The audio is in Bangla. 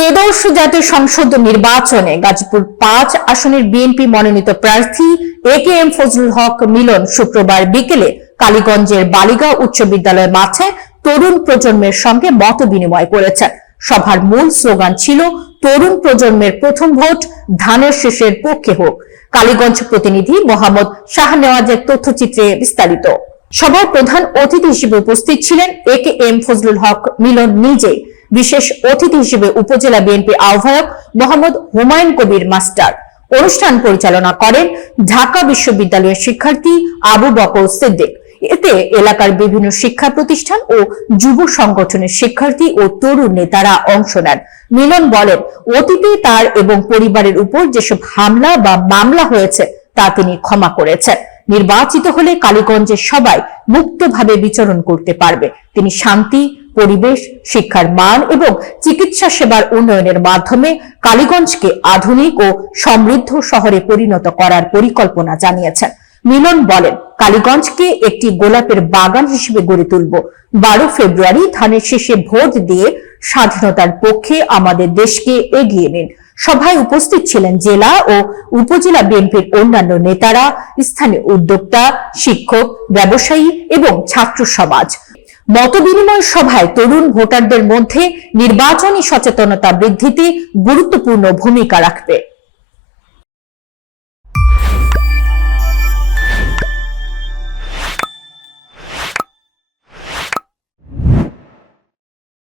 ত্রয়োদশ জাতীয় সংসদ নির্বাচনে গাজীপুর পাঁচ আসনের বিএনপি মনোনীত প্রার্থী এ কে এম ফজলুল হক মিলন শুক্রবার বিকেলে কালীগঞ্জের বালিগা উচ্চ বিদ্যালয় মাঠে তরুণ প্রজন্মের সঙ্গে মত বিনিময় করেছেন। সভার মূল স্লোগান ছিল, তরুণ প্রজন্মের প্রথম ভোট, ধানের শেষের পক্ষে হোক। কালীগঞ্জ প্রতিনিধি মোহাম্মদ শাহনেওয়াজের তথ্যচিত্রে বিস্তারিত। সভার প্রধান অতিথি হিসেবে উপস্থিত ছিলেন এ কে এম ফজলুল হক মিলন নিজে বিশেষ অতিথি হিসেবে উপজেলা বিএনপি আহ্বায়ক মোহাম্মদ হুমায়ুন কবির মাস্টার। অনুষ্ঠান পরিচালনা করেন ঢাকা বিশ্ববিদ্যালয়ের শিক্ষার্থী আবু বকর সিদ্দিক। এতে এলাকার বিভিন্ন শিক্ষা প্রতিষ্ঠান ও যুব সংগঠনের শিক্ষার্থী ও তরুণ নেতারা অংশ নেন। মিলন বলেন, অতীতে তার এবং পরিবারের উপর যেসব হামলা বা মামলা হয়েছে, তা তিনি ক্ষমা করেছেন। নির্বাচিত হলে কালীগঞ্জের সবাই মুক্তভাবে বিচরণ করতে পারবে। তিনি শান্তি পরিবেশ, শিক্ষার মান এবং চিকিৎসা সেবার উন্নয়নের মাধ্যমে কালীগঞ্জকে আধুনিক ও সমৃদ্ধ শহরে পরিণত করার পরিকল্পনা জানিয়েছেন। মিলন বলেন, কালীগঞ্জকে একটি গোলাপের বাগান হিসেবে গড়ে তুলব। বারো ফেব্রুয়ারি ধানের শেষে ভোট দিয়ে স্বাধীনতার পক্ষে আমাদের দেশকে এগিয়ে নিন। সভায় উপস্থিত ছিলেন জেলা ও উপজেলা বিএনপির অন্যান্য নেতারা, স্থানীয় উদ্যোক্তা, শিক্ষক, ব্যবসায়ী এবং ছাত্র সমাজ। মতবিনিময় সভায় তরুণ ভোটারদের মধ্যে নির্বাচনী সচেতনতা বৃদ্ধিতে গুরুত্বপূর্ণ ভূমিকা রাখবে।